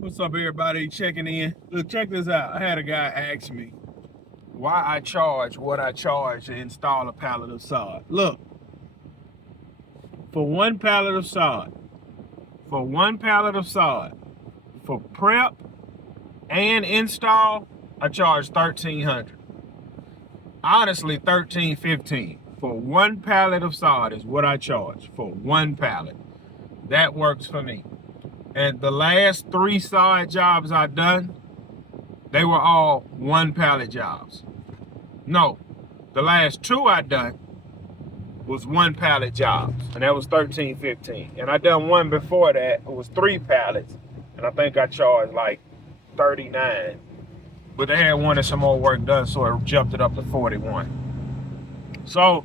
What's up, everybody checking in? Look, check this out. I had a guy ask me why I charge what I charge to install a pallet of sod. Look, for one pallet of sod, for prep and install, I charge $1,300. Honestly, $1,315 for one pallet of sod is what I charge for one pallet. That works for me. And the last 3 sod jobs I've done, they were all one pallet jobs. No, the last 2 I done was one pallet jobs, and that was $1,315. And I done one before that, it was 3 pallets, and I think I charged like $39. But they had wanted some more work done, so it jumped it up to $41. So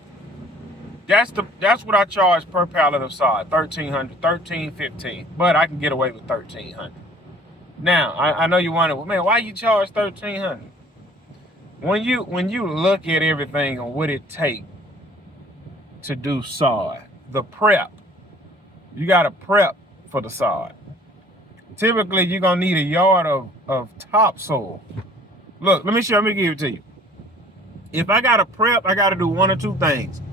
that's what I charge per pallet of sod, $1,300, $1,315. But I can get away with $1,300. Now, I know you wonder, well, man, why you charge $1,300? When you look at everything and what it takes to do sod, the prep, you got to prep for the sod. Typically, you're gonna need a yard of topsoil. Look, let me give it to you. If I got to prep, I got to do one or two things.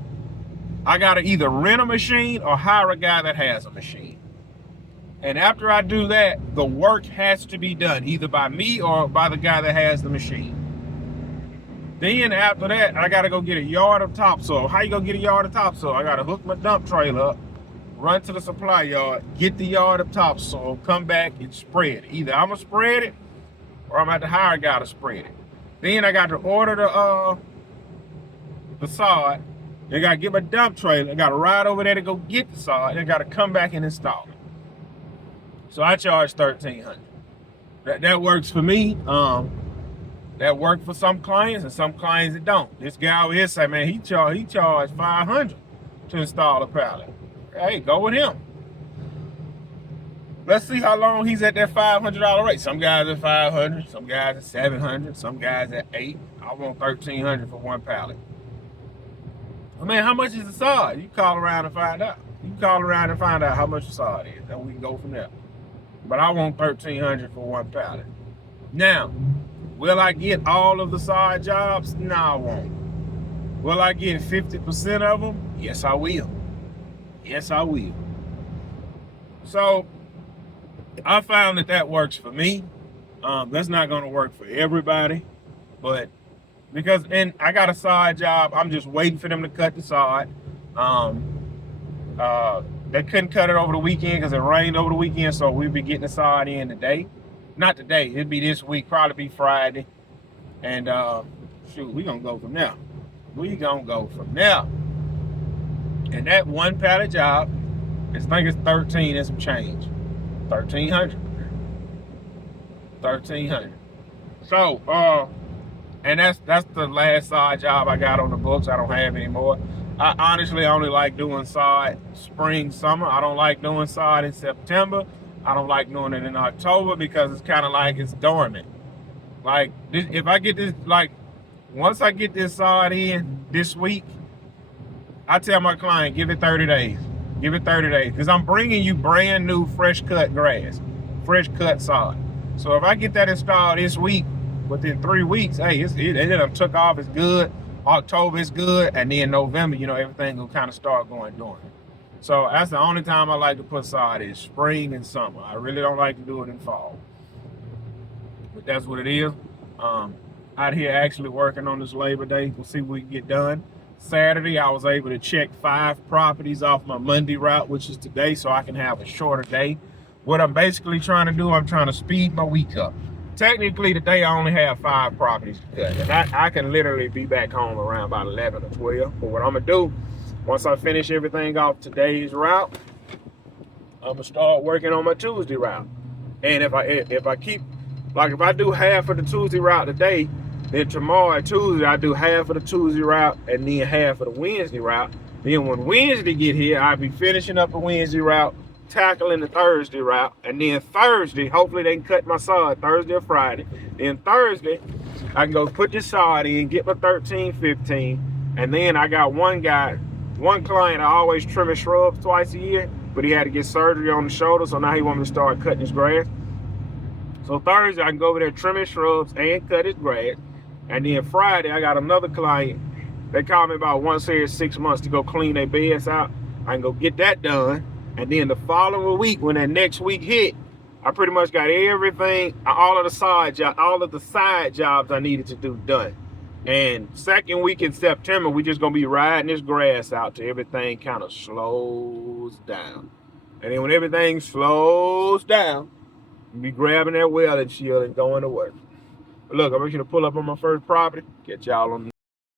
I got to either rent a machine or hire a guy that has a machine. And after I do that, the work has to be done either by me or by the guy that has the machine. Then after that, I got to go get a yard of topsoil. How you gonna get a yard of topsoil? I got to hook my dump trailer up, run to the supply yard, get the yard of topsoil, come back and spread it. Either I'm gonna spread it or I'm gonna have to hire a guy to spread it. Then I got to order the sod. I gotta get my dump trailer. I gotta ride over there to go get the sod. I gotta come back and install it. So I charge $1,300. That works for me. That worked for some clients and some clients that don't. This guy over here say, man, he charged $500 to install a pallet. Hey, go with him. Let's see how long he's at that $500 rate. Some guys at $500, some guys at $700, some guys at $800. I want $1,300 for one pallet. I mean, how much is the sod? You call around and find out. You can call around and find out how much the sod is, and we can go from there. But I want $1,300 for one pallet. Now, will I get all of the sod jobs? No, I won't. Will I get 50% of them? Yes, I will. Yes, I will. So, I found that works for me. That's not going to work for everybody, but because I got a sod job, I'm just waiting for them to cut the sod. They couldn't cut it over the weekend because it rained over the weekend, so we'll be getting the sod in today. Not today, it'll be this week, probably be Friday. And shoot, we gonna go from there. And that one pallet job, I think it's 13 and some change. $1,300. So, and that's the last sod job I got on the books. I don't have anymore. I honestly only like doing sod spring, summer. I don't like doing sod in September. I don't like doing it in October because it's kind of like it's dormant. Like, if I get this, like, once I get this sod in this week, I tell my client, give it 30 days. Give it 30 days. Because I'm bringing you brand new fresh cut grass, fresh cut sod. So if I get that installed this week, within 3 weeks, hey, it took off, it's good. October is good, and then November, everything will kind of start going dormant. So that's the only time I like to put sod is spring and summer. I really don't like to do it in fall. But that's what it is. Out here actually working on this Labor Day. We'll see what we can get done. Saturday, I was able to check 5 properties off my Monday route, which is today, so I can have a shorter day. What I'm basically trying to do, I'm trying to speed my week up. Technically, today I only have 5 properties to cut, and I can literally be back home around about 11 or 12. But what I'm gonna do, once I finish everything off today's route, I'm gonna start working on my Tuesday route. And if I keep, like, if I do half of the Tuesday route today, then tomorrow Tuesday I do half of the Tuesday route and then half of the Wednesday route. Then when Wednesday get here, I'll be finishing up the Wednesday route, tackling the Thursday route, and then Thursday, hopefully they can cut my sod Thursday or Friday. Then Thursday, I can go put this sod in, get my 13, 15, and then I got one client, I always trim his shrubs twice a year, but he had to get surgery on the shoulder, so now he wants me to start cutting his grass. So Thursday, I can go over there, trim his shrubs and cut his grass. And then Friday, I got another client. They call me about once every 6 months to go clean their beds out. I can go get that done. And then the following week, when that next week hit, I pretty much got everything, all of the side jobs I needed to do done. And second week in September, we just gonna be riding this grass out till everything kind of slows down. And then when everything slows down, we'll be grabbing that well and chill and going to work. But look, I'm going to pull up on my first property. Catch y'all on the